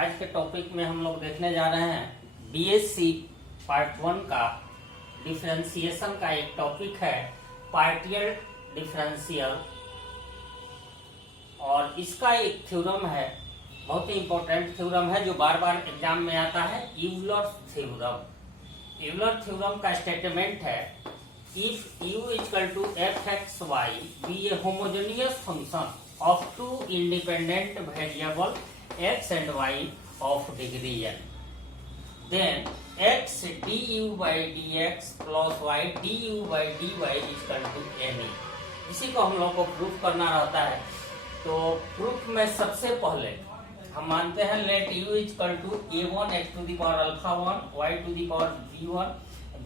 आज के टॉपिक में हम लोग देखने जा रहे हैं बीएससी पार्ट 1 का डिफरेंशिएशन का एक टॉपिक है पार्शियल डिफरेंशियल, और इसका एक थ्योरम है, बहुत ही इंपॉर्टेंट थ्योरम है जो बार बार एग्जाम में आता है, यूलर थ्योरम। यूलर थ्योरम का स्टेटमेंट है if u equal to F X Y be a homogeneous function of two independent variable x and y of degree n, then x du by dx plus y du by dy is equal to ne। इसी को हम लोग को proof करना रहता है। तो proof में सबसे पहले हम मानते हैं let u equal to a1 x to the power alpha 1 y to the power b1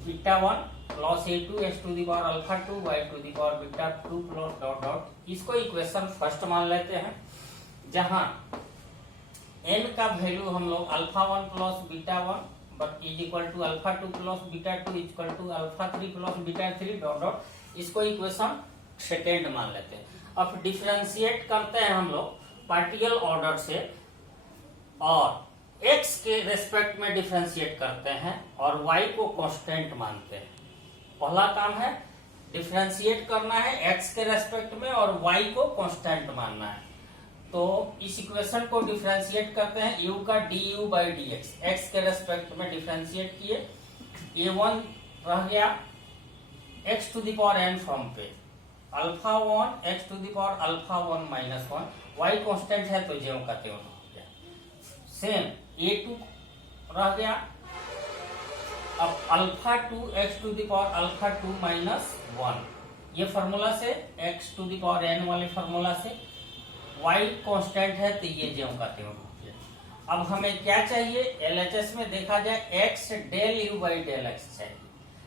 beta 1 plus a2 x to the power alpha 2 y to the power beta 2 plus dot dot. इसको equation first मान लेते हैं, जहां n का value हम लोग alpha 1 plus beta 1 but is equal to alpha 2 plus beta 2 equal to alpha 3 plus beta 3 dot dot. इसको equation second मान लेते हैं। अब डिफरेंशिएट करते हैं हम लोग पार्शियल ऑर्डर से और x के रेस्पेक्ट में डिफरेंशिएट करते हैं और y को कांस्टेंट मानते हैं। पहला काम है डिफरेंशिएट करना है x के रेस्पेक्ट में और y को कांस्टेंट मानना है। तो इस इक्वेशन को डिफरेंशिएट करते हैं u का du बाई dx, x के रेस्पेक्ट में डिफरेंशिएट किए, a1 रह गया x to the power n form पे, alpha 1 x to the power alpha 1 minus 1, y constant है तो ज्यों का त्यों हो गया। सेम a2 रह गया, अब alpha 2 x to the power alpha 2 minus 1, ये फॉर्मूला से x to the power n वाले फॉर्मूला से y कांस्टेंट है तो ये ज्यों का त्यों हो गया। अब हमें क्या चाहिए, एलएचएस में देखा जाए x del u by del x चाहिए,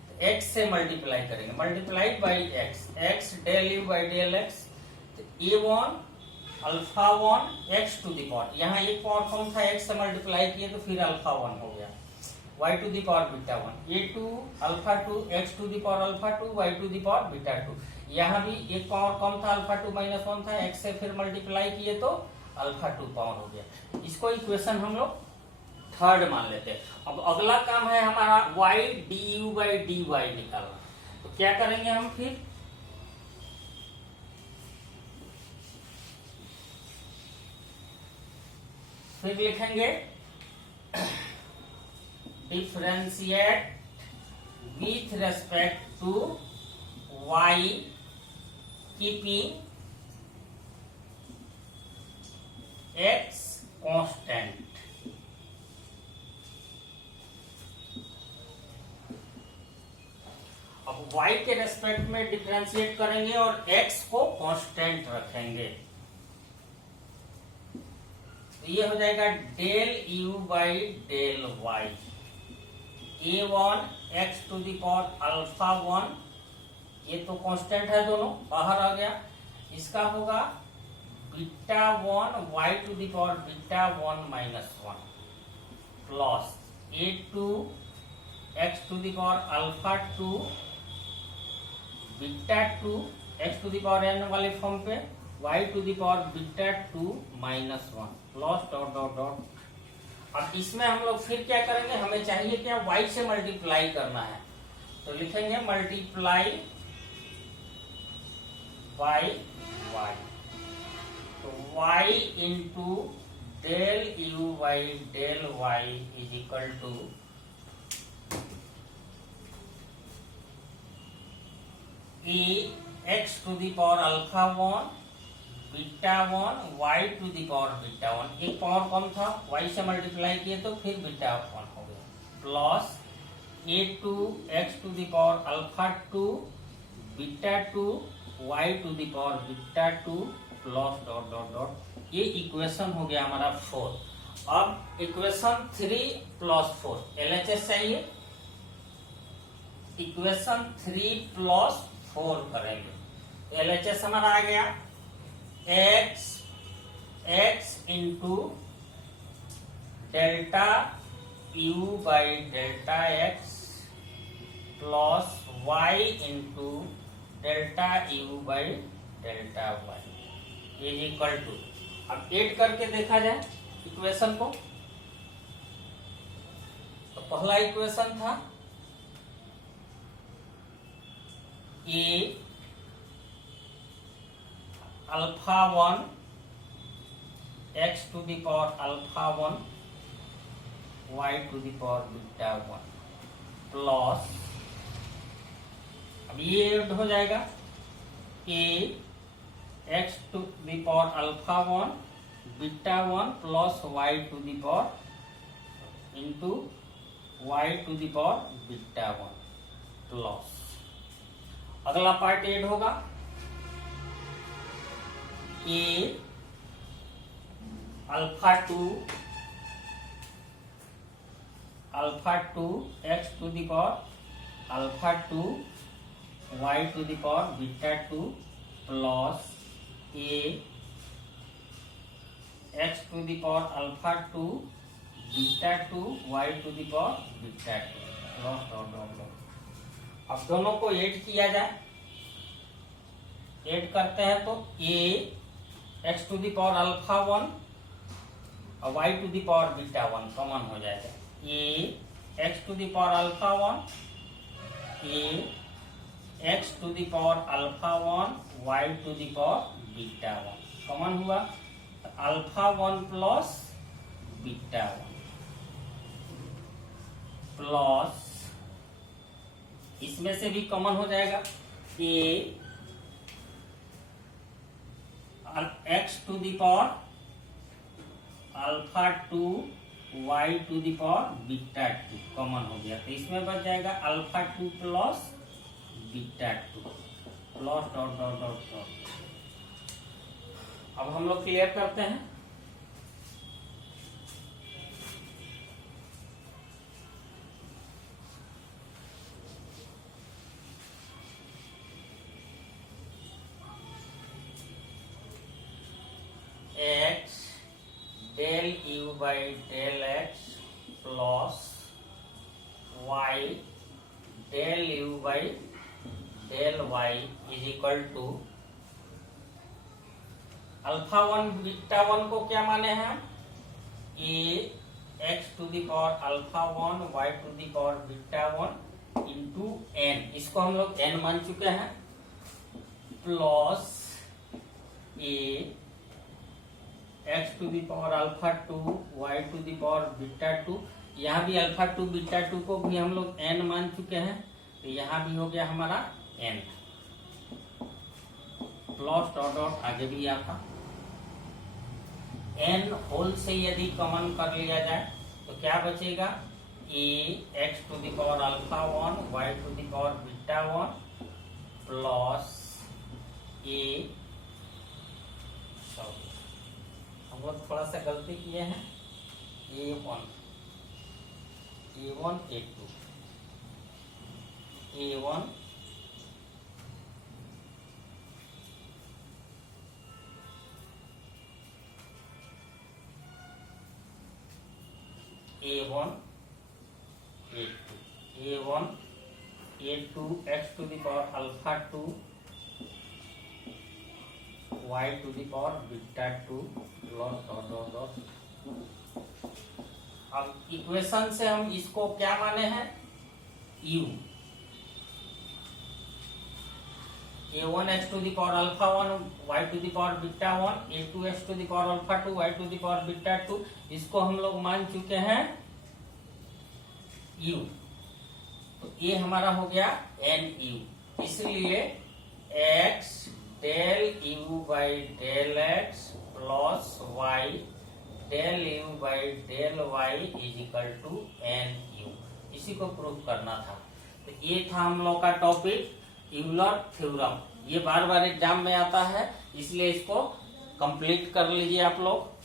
तो x से मल्टीप्लाई करेंगे, multiplied by x del u by del x, तो a1 alpha 1 x to the power, यहाँ एक पावर कौन था, x से मल्टीप्लाई किए तो फिर अल्फा 1 हो गया, y to the power beta 1, a2 alpha 2 x to the power alpha 2 y to the power beta 2, यहाँ भी एक पावर कम था, अल्फा 2 माइनस 1 था, x से फिर मल्टीप्लाई किए तो अल्फा 2 पावर हो गया। इसको इक्वेशन हम लोग थर्ड मान लेते हैं। अब अगला काम है हमारा y du बाई dy निकालना। तो क्या करेंगे हम, फिर लिखेंगे differentiate with respect to y keeping x constant। अब y के रेस्पेक्ट में डिफरेंशिएट करेंगे और x को कांस्टेंट रखेंगे, तो ये हो जाएगा del u by del y, a1 x to the power alpha 1, ये तो कांस्टेंट है, दोनों बाहर आ गया, इसका होगा beta 1 y to the power beta 1 minus 1 plus a2 x to the power alpha 2 beta 2 x to the power n वाले form पे y to the power beta 2 minus 1 plus dot dot dot. अब इसमें हम लोग फिर क्या करेंगे, हमें चाहिए क्या, y से मल्टीप्लाई करना है, तो लिखेंगे मल्टीप्लाई बाई y, तो y into del u by del y is equal to a x to the power alpha 1 beta 1 y to the power beta 1, एक पावर कम था, y से मल्टीप्लाई किए तो फिर बीटा 1 हो गया, plus a2 x to the power alpha 2 beta 2 y to the power beta 2 plus dot dot dot. ये equation हो गया हमारा 4। अब इक्वेशन 3 प्लस 4 एलएचएस चाहिए, इक्वेशन 3 प्लस 4 करेंगे, एलएचएस हमारा आ गया x into delta u by delta x plus y into delta u by delta y is equal to, अब एड करके देखा जाए इक्वेशन को, पहला इक्वेशन था a alpha 1 x to the power alpha 1 y to the power beta 1 plus, अब ये add हो जाएगा a x to the power alpha 1 beta 1 plus y to the power into y to the power beta 1 plus, अगला part add होगा a alpha 2 x to the power alpha 2 Y to the power beta 2 plus a x to the power alpha 2 beta 2 Y to the power beta 2। अब दोनों को add किया जाए, add करते हैं तो a x to the power alpha 1 और y to the power beta 1 common हो जाएगा। A x to the power alpha 1 a x to the power alpha 1 y to the power beta 1 common हुआ, alpha 1 plus beta 1 plus, इसमें से भी common हो जाएगा a x to the power alpha 2 Y to the power beta 2 common हो गया, तो इसमें बच जाएगा alpha 2 plus beta 2 plus dot dot dot dot. अब हम लोग क्लियर करते हैं। X del u by del x plus y del u by del y is equal to alpha 1 beta 1 को क्या माने हैं, a x to the power alpha 1 y to the power beta 1 into n, इसको हम लोग n मान चुके हैं, plus a x to the power alpha 2 Y to the power beta 2, यहाँ भी अल्फा 2 बीटा 2 को भी हम लोग एन मान चुके हैं, तो यहाँ भी हो गया हमारा एन प्लस डॉट डॉट आगे भी आता, एन होल से यदि कॉमन कर लिया जाए तो क्या बचेगा, a x to the power alpha 1 y to the power beta 1 plus a, हम लोग थोड़ा सा गलती किए हैं, A1 A2 A1 A1 A2 A1 A2 x to the power alpha 2 y to the power beta 2 plus dot dot dot. अब equation से हम इसको क्या माने हैं, u a1 x to the power alpha 1 y to the power beta 1 a2 x to the power alpha 2 y to the power beta 2, इसको हम लोग मान चुके हैं u, तो ये हमारा हो गया nu, इसलिए x del u by del x plus y del u by del y is equal to nu, इसी को प्रूव करना था। तो ये था हम लोग का टॉपिक यूलर थ्योरम, ये बार बार एग्जाम में आता है, इसलिए इसको कंप्लीट कर लीजिए आप लोग।